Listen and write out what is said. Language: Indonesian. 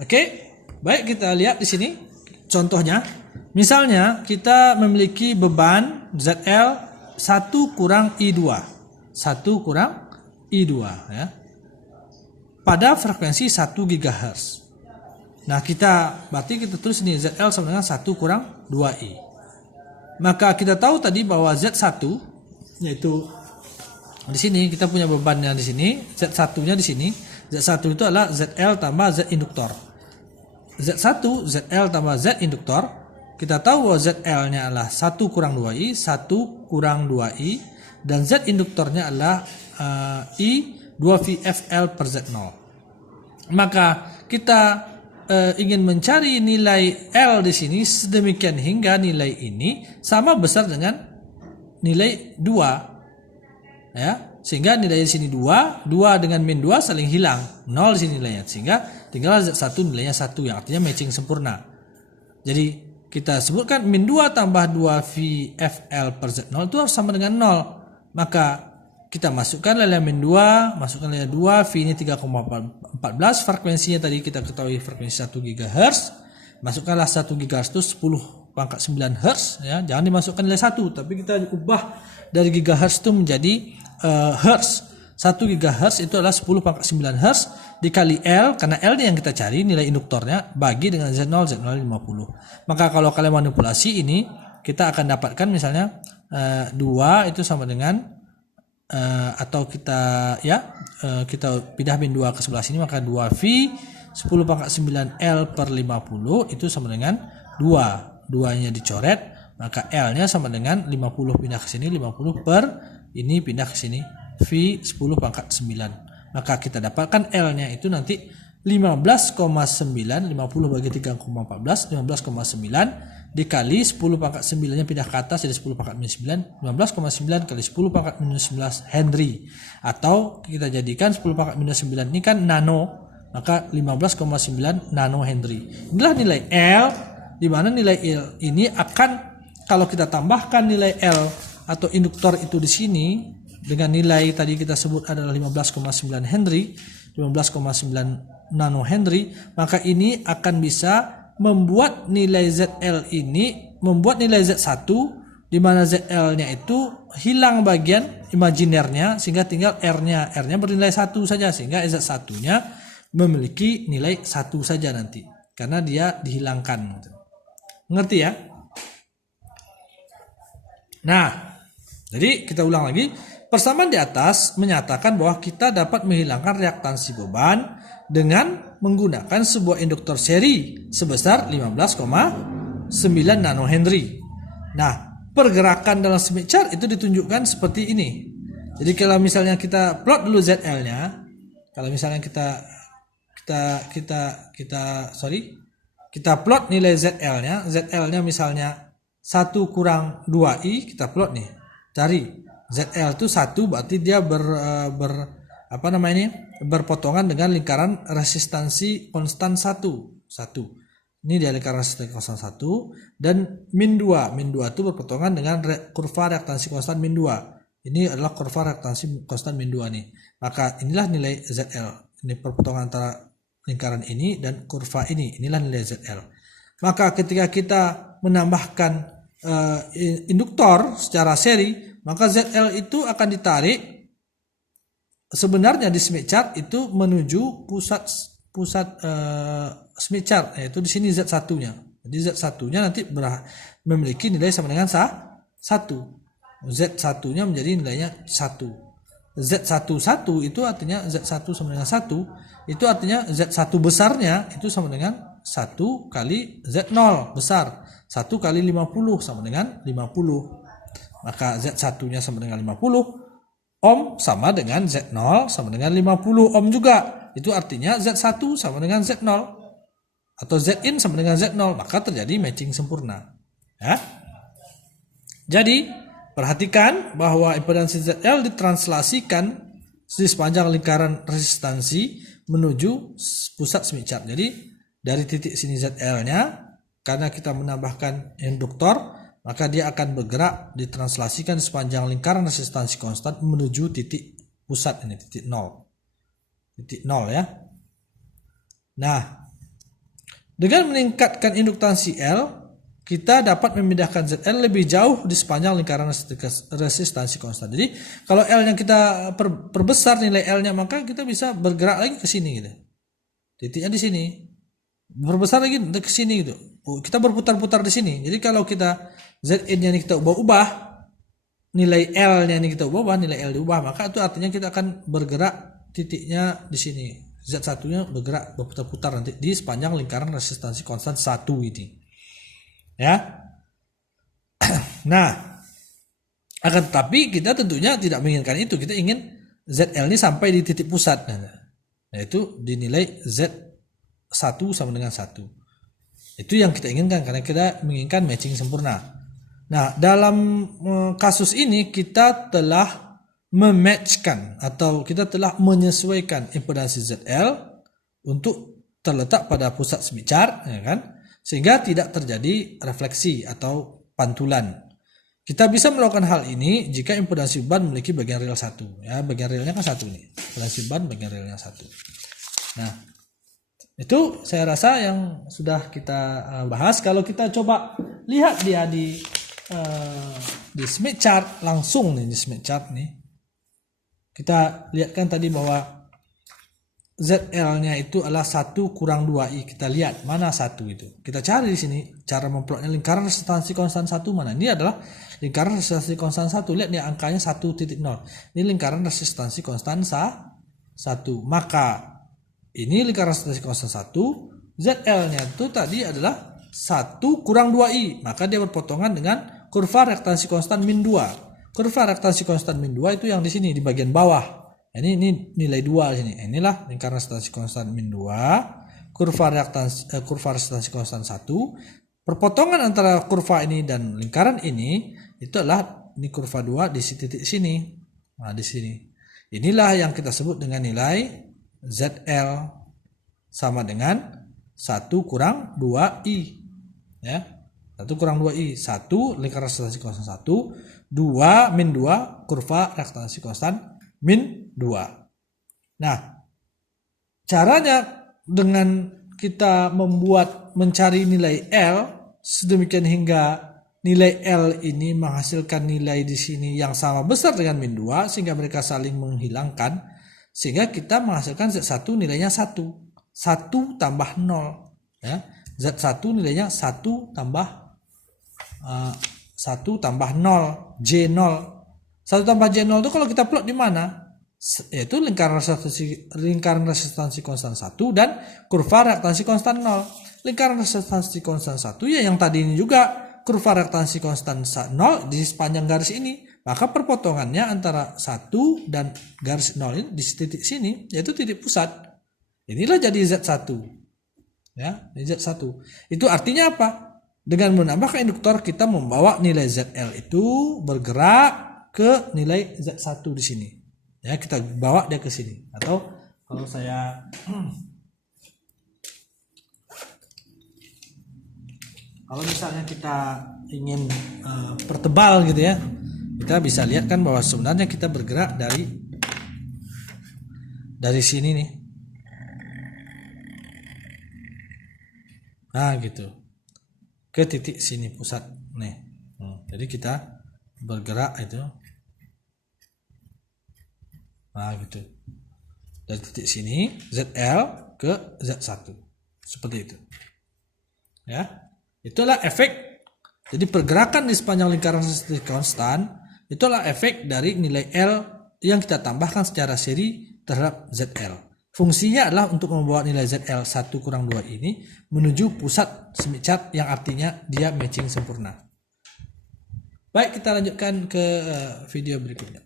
Oke, baik kita lihat di sini contohnya. Misalnya kita memiliki beban ZL 1 kurang I2. 1 kurang I2 ya. Pada frekuensi 1 GHz. Nah, berarti kita tulis ini ZL sama dengan 1 kurang 2I. Maka kita tahu tadi bahwa Z1 yaitu di sini kita punya bebannya di sini, Z1-nya di sini. Z1 itu adalah ZL tambah Z induktor. Z1 ZL tambah Z induktor. Kita tahu bahwa ZL-nya adalah 1 kurang 2I, 1 kurang 2I, dan Z induktornya adalah I 2VFL per Z0. Maka kita ingin mencari nilai L di sini sedemikian hingga nilai ini sama besar dengan nilai 2. Ya, sehingga nilai di sini 2 dengan min 2 saling hilang, 0 di sini nilainya, sehingga tinggal Z1 nilainya 1 yang artinya matching sempurna. Jadi kita sebutkan min 2 tambah 2 VFL per Z0 itu harus sama dengan 0. Maka kita masukkan nilai min 2, masukkan nilai 2, V ini 3,14, frekuensinya tadi kita ketahui frekuensi 1 GHz. Masukkanlah 1 GHz itu 10,9 Hz ya. Jangan dimasukkan nilai 1, tapi kita ubah dari GHz itu menjadi Hz. 1 GHz itu adalah 10,9 Hz dikali L, karena L yang kita cari nilai induktornya, bagi dengan Z0, Z0 50. Maka kalau kalian manipulasi ini, kita akan dapatkan misalnya 2 itu sama dengan atau kita pindah min 2 ke sebelah sini, maka 2V 10,9 L per 50 itu sama dengan 2. 2-nya dicoret, maka L-nya sama dengan 50 pindah ke sini, 50 per ini pindah ke sini, V 10,9. Maka kita dapatkan L-nya itu nanti 15,9, 50 bagi 3,14, 15,9 dikali 10 nya pindah ke atas jadi 10 pangkat minus 9, 15,9 kali 10 pangkat minus 11 Henry, atau kita jadikan 10 pangkat minus 9 ini kan nano, maka 15,9 nano Henry. Inilah nilai L, di mana nilai L ini akan, kalau kita tambahkan nilai L atau induktor itu di sini dengan nilai tadi kita sebut adalah 15,9 Henry, 15,9 nano Henry, maka ini akan bisa membuat nilai ZL ini, membuat nilai Z1 di mana ZL-nya itu hilang bagian imajinernya, sehingga tinggal R-nya bernilai 1 saja, sehingga Z1-nya memiliki nilai 1 saja nanti karena dia dihilangkan. Ngerti ya? Nah, jadi kita ulang lagi. Persamaan di atas menyatakan bahwa kita dapat menghilangkan reaktansi beban dengan menggunakan sebuah induktor seri sebesar 15,9 nano Henry. Nah, pergerakan dalam Smith chart itu ditunjukkan seperti ini. Jadi kalau misalnya kita plot dulu ZL-nya, kalau misalnya kita plot nilai ZL-nya, ZL-nya misalnya 1 kurang 2I, kita plot nih. Cari ZL itu 1, berarti dia berpotongan dengan lingkaran resistansi konstan 1. Ini dia lingkaran resistansi konstan 1, dan min 2 itu berpotongan dengan kurva reaktansi konstan min 2. Ini adalah kurva reaktansi konstan min 2 nih. Maka inilah nilai ZL. Ini perpotongan antara lingkaran ini dan kurva ini. Inilah nilai ZL. Maka ketika kita menambahkan induktor secara seri, maka ZL itu akan ditarik sebenarnya di Smith chart itu menuju pusat Smith chart, yaitu di sini Z1-nya. Jadi Z1-nya nanti memiliki nilai sama dengan 1. Z1-nya menjadi nilainya 1. Z11 itu artinya Z1 sama dengan 1, itu artinya Z1 besarnya itu sama dengan 1 kali Z0 besar. 1 kali 50 sama dengan 50. Maka Z1-nya sama dengan 50 ohm sama dengan Z0 sama dengan 50 ohm juga. Itu artinya Z1 sama dengan Z0 atau Zin sama dengan Z0, maka terjadi matching sempurna. Ya. Jadi perhatikan bahwa impedansi ZL ditranslasikan di sepanjang lingkaran resistansi menuju pusat Smith chart. Jadi dari titik sini ZL-nya, karena kita menambahkan induktor, maka dia akan bergerak ditranslasikan di sepanjang lingkaran resistansi konstan menuju titik pusat ini, titik 0 ya. Nah, Dengan meningkatkan induktansi L, kita dapat memindahkan ZL lebih jauh di sepanjang lingkaran resistansi konstan. Jadi kalau L-nya kita perbesar nilai L-nya, maka kita bisa bergerak lagi ke sini gitu. Titiknya di sini. Berbesar lagi ke sini gitu. Kita berputar-putar di sini. Jadi kalau kita Zn-nya ini kita ubah-ubah, nilai L-nya ini kita ubah, nilai L diubah, maka itu artinya kita akan bergerak titiknya di sini. Z1-nya bergerak berputar-putar nanti di sepanjang lingkaran resistansi konstan 1 ini. Ya. Nah, akan tetapi kita tentunya tidak menginginkan itu. Kita ingin ZL ini sampai di titik pusat, yaitu dinilai Z1 sama dengan 1. Itu yang kita inginkan karena kita menginginkan matching sempurna. Nah, dalam kasus ini kita telah mematchkan atau kita telah menyesuaikan impedansi ZL untuk terletak pada pusat smith chart, ya kan? Sehingga tidak terjadi refleksi atau pantulan. Kita bisa melakukan hal ini jika impedansi beban memiliki bagian real 1. Ya, bagian realnya kan 1 nih. Impedansi beban bagian realnya 1. Nah, itu saya rasa yang sudah kita bahas. Kalau kita coba lihat dia di smith chart langsung nih, di smith chart nih. Kita lihatkan tadi bahwa ZL-nya itu adalah 1 kurang 2I. Kita lihat mana 1 itu. Kita cari di sini cara memplotnya lingkaran resistansi konstan 1 mana. Ini adalah lingkaran resistansi konstan 1. Lihat nih angkanya 1.0. Ini lingkaran resistansi konstan 1. Maka ini lingkaran resistansi konstan 1. ZL-nya itu tadi adalah 1 kurang 2I. Maka dia berpotongan dengan kurva reaktansi konstan min 2. Kurva reaktansi konstan min 2 itu yang di sini di bagian bawah. Ini nilai 2 di sini. Inilah lingkaran reaktansi konstan min 2, kurva reaktansi konstan 1. Perpotongan antara kurva ini dan lingkaran ini itu adalah ini kurva 2 di titik sini. Nah, di sini. Inilah yang kita sebut dengan nilai ZL sama dengan 1 kurang 2I. Ya. 1 kurang 2I. 1 lingkaran reaktansi konstan 1, 2 min 2 kurva reaktansi konstan min 2. Nah, caranya dengan kita mencari nilai L sedemikian hingga nilai L ini menghasilkan nilai di sini yang sama besar dengan min 2 sehingga mereka saling menghilangkan sehingga kita menghasilkan Z1 nilainya 1. 1 tambah 0 ya. Z1 nilainya 1 tambah 1 tambah 0 J0. 1 tambah J0 itu kalau kita plot di mana? Yaitu lingkaran resistansi konstan 1 dan kurva reaktansi konstan 0. Lingkaran resistansi konstan 1 ya yang tadi ini juga kurva reaktansi konstan 0 di sepanjang garis ini. Maka perpotongannya antara 1 dan garis 0 ini di titik sini yaitu titik pusat. Inilah jadi Z1. Ya, Z1. Itu artinya apa? Dengan menambahkan induktor kita membawa nilai ZL itu bergerak ke nilai Z1 di sini. Ya, kita bawa dia ke sini. Atau kalau saya kalau misalnya kita ingin pertebal gitu ya, kita bisa lihat kan bahwa sebenarnya kita bergerak dari sini nih. Nah, gitu. Ke titik sini pusat nih. Jadi kita bergerak itu. Nah, gitu. Dari titik sini ZL ke Z1. Seperti itu. Ya. Itulah efek. Jadi pergerakan di sepanjang lingkaran resistansi konstan itulah efek dari nilai L yang kita tambahkan secara seri terhadap ZL. Fungsinya adalah untuk membawa nilai ZL 1 kurang 2 ini menuju pusat smith chart yang artinya dia matching sempurna. Baik, kita lanjutkan ke video berikutnya.